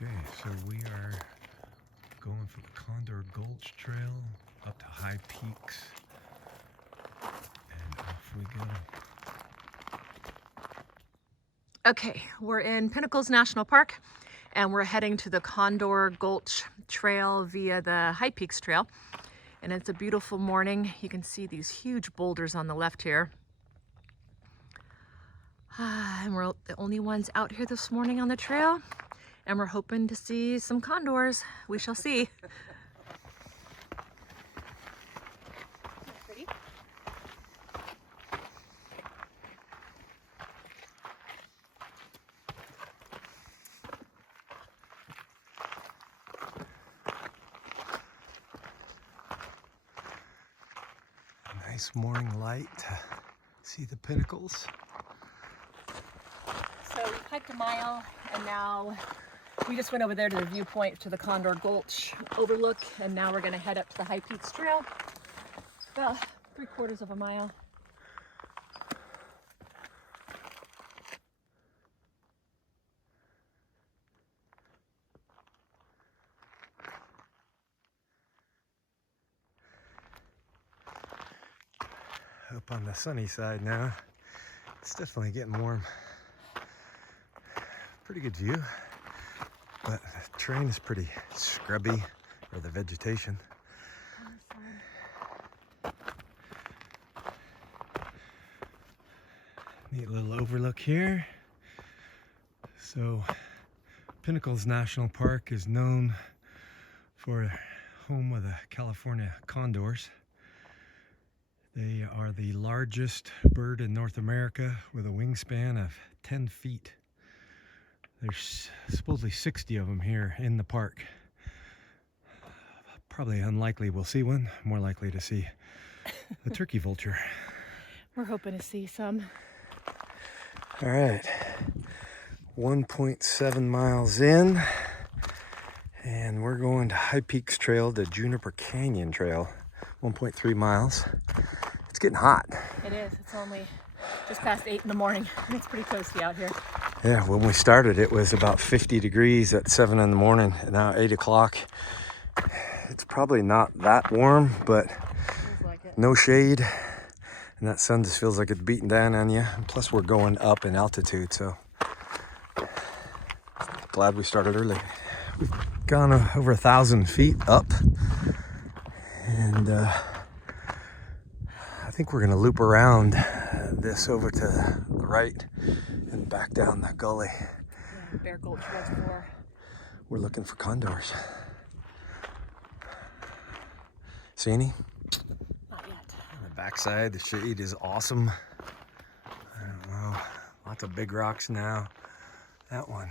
Okay, so we are going for the Condor Gulch Trail up to high peaks, and off we go. Okay, we're in Pinnacles National Park and we're heading to the Condor Gulch Trail via the High Peaks Trail. And it's a beautiful morning. You can see these huge boulders on the left here. And we're the only ones out here this morning on the trail. And we're hoping to see some condors. We shall see. Pretty. Nice morning light to see the pinnacles. So we hiked a mile and now we just went over there to the viewpoint to the Condor Gulch overlook, and now we're gonna head up to the High Peaks Trail. About 3/4 of a mile. Up on the sunny side now. It's definitely getting warm. Pretty good view, but the terrain is pretty scrubby, or the vegetation. Neat little overlook here. So Pinnacles National Park is known for home of the California condors. They are the largest bird in North America with a wingspan of 10 feet. There's supposedly 60 of them here in the park. Probably unlikely we'll see one, more likely to see the turkey vulture. We're hoping to see some. All right, 1.7 miles in, and we're going to High Peaks Trail to Juniper Canyon Trail, 1.3 miles. It's getting hot. It is. It's only just past 8 in the morning. It's pretty toasty out here. Yeah, when we started, it was about 50 degrees at 7 in the morning, and now 8 o'clock. It's probably not that warm, but Like it. no shade, and that sun just feels like it's beating down on you. And plus, we're going up in altitude, so glad we started early. We've gone over 1,000 feet up, and I think we're gonna loop around this over to the right and back down the gully. Yeah, Bear Gulch Reservoir. We're looking for condors. See any? Not yet. On the backside, the shade is awesome. I don't know. Lots of big rocks now. That one.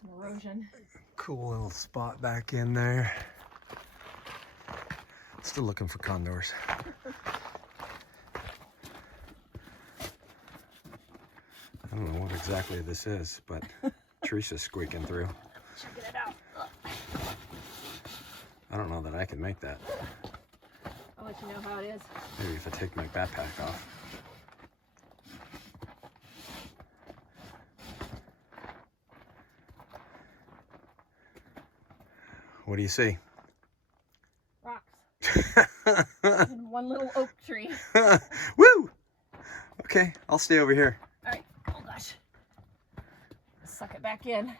Some erosion. Cool little spot back in there. Still looking for condors. I don't know what exactly this is, but Teresa's squeaking through. Get it out. I don't know that I can make that. I'll let you know how it is. Maybe if I take my backpack off. What do you see? Rocks. And one little oak tree. Woo! Okay, I'll stay over here. All right. Oh gosh. Suck it back in.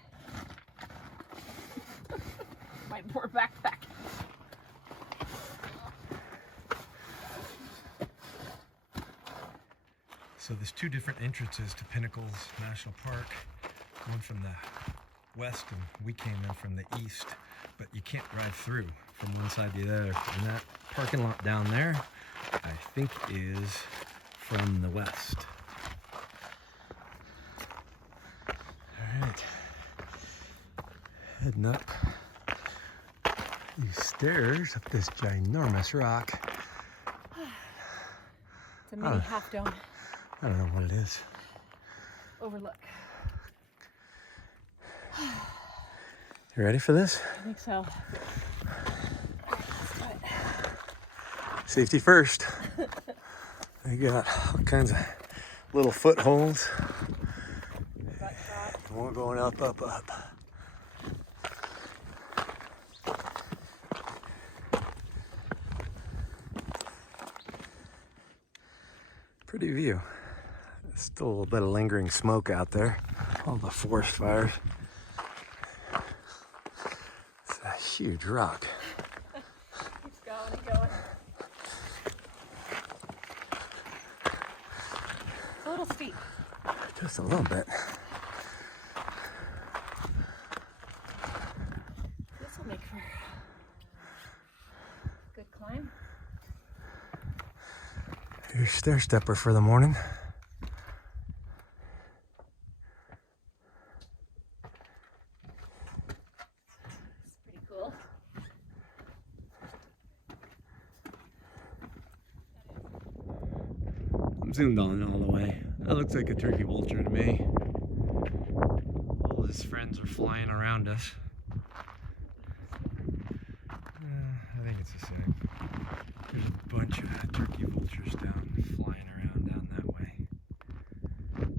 My poor backpack. So there's two different entrances to Pinnacles National Park. One from the west, and we came in from the east. But you can't drive through from one side to the other. And that parking lot down there, I think, is from the west. All right, heading up these stairs up this ginormous rock. It's a mini half dome I don't know what it is. overlook. You ready for this? I think so. Let's do it. Safety first. They got all kinds of little footholds. More going up, up, up. Pretty view. Still a little bit of lingering smoke out there. All the forest fires. It's a huge rock. Keeps going and going. It's a little steep. Just a little bit. This will make for a good climb. Your stair stepper for the morning. It's pretty cool. I'm zoomed on all the way. That looks like a turkey vulture to me. All his friends are flying around us. I think it's the same. There's a bunch of turkey vultures flying around down that way. Another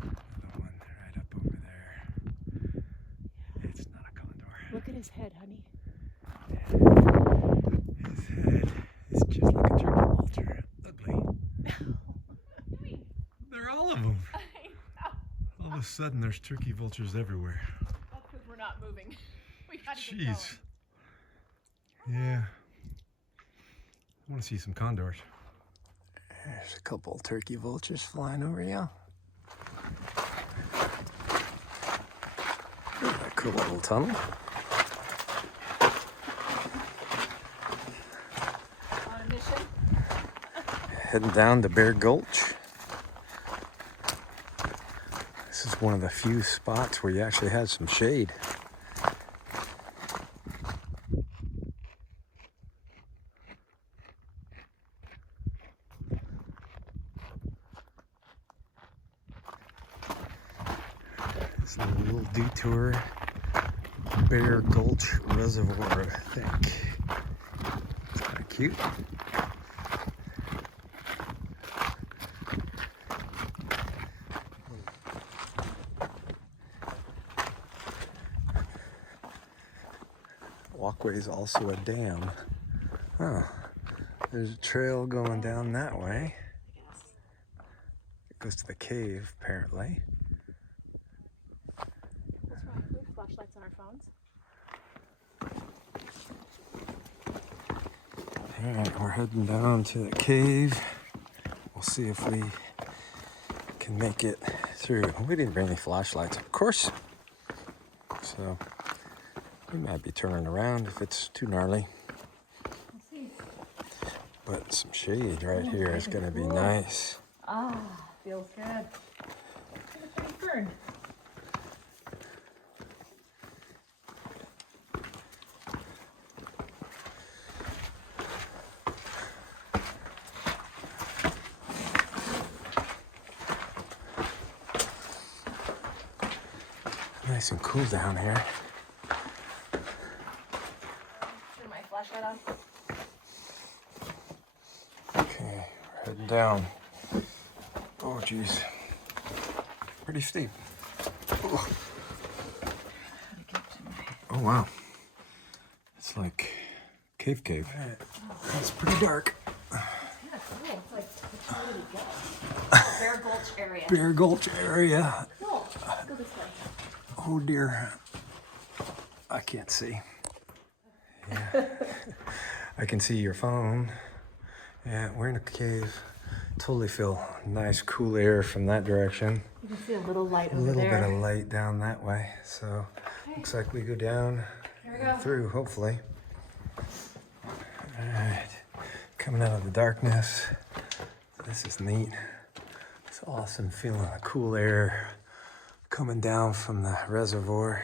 one right up over there. It's not a condor. Look at his head, honey. His head is just like a turkey vulture. Ugly. They're all of them. All of a sudden, there's turkey vultures everywhere. That's because we're not moving. We gotta get Jeez. Yeah. I want to see some condors. There's a couple turkey vultures flying over you. Ooh, a cool little tunnel. On a mission. Heading down to Bear Gulch. This is one of the few spots where you actually had some shade. It's a little detour, Bear Gulch Reservoir, I think. It's kind of cute. Walkway is also a dam. Oh, there's a trail going down that way. It goes to the cave, apparently. What's wrong? We have flashlights on our phones. Alright, we're heading down to the cave. We'll see if we can make it through. We didn't bring any flashlights, of course. So we might be turning around if it's too gnarly. We'll see. But some shade right here is going to be nice. Ah, feels good. It's a pretty fern. Nice and cool down here. Turn my flashlight on. Okay, we're heading down. Oh, geez. Pretty steep. Oh, oh wow. It's like cave. It's pretty dark. Yeah, cool. It's like it's really good. Bear Gulch area. Bear Gulch area. Cool. Let's go this way. Oh dear. I can't see. Yeah. I can see your phone. Yeah, we're in a cave. Totally feel nice, cool air from that direction. You can see a little light A over little there. bit of light down that way. So looks like we go down Here we go. through, hopefully. All right, coming out of the darkness. This is neat. It's awesome feeling the cool air coming down from the reservoir.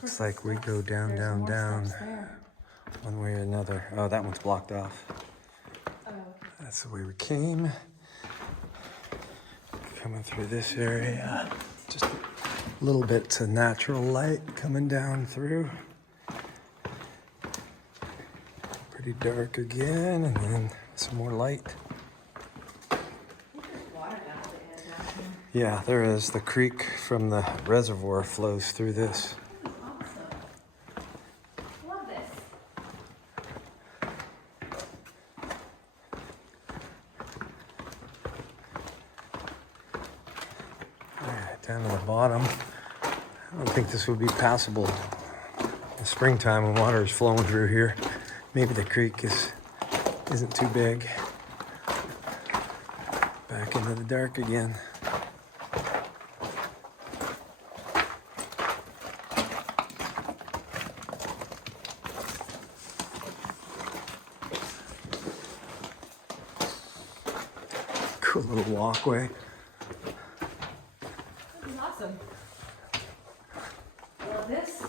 Looks like we go down, down, down, one way or another. Oh, that one's blocked off. Oh, okay. That's the way we came. Coming through this area. Just a little bit of natural light coming down through. Pretty dark again, and then some more light. Yeah, there is. The creek from the reservoir flows through this. Awesome. Love this. down to the bottom. I don't think this would be passable in springtime when water is flowing through here. Maybe the creek isn't too big. Back into the dark again. Cool little walkway. This is awesome. I love this.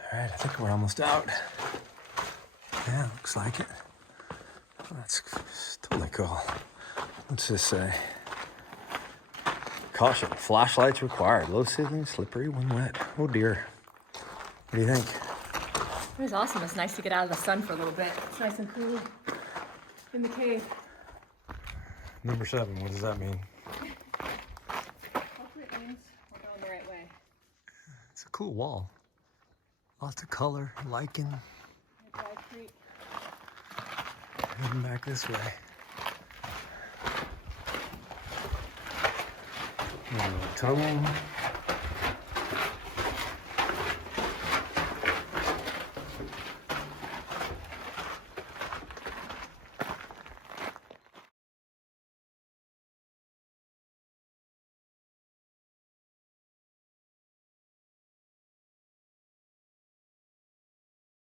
All right, I think we're almost out. Yeah, looks like it. Oh, that's totally cool. What's this say? Caution, flashlights required. Low ceiling, slippery when wet. Oh dear. What do you think? It was awesome. It's nice to get out of the sun for a little bit. It's nice and cool in the cave. Number 7, what does that mean? Hopefully it means we're going the right way. It's a cool wall. Lots of color, lichen. Dry Creek. Heading back this way. A little tunnel.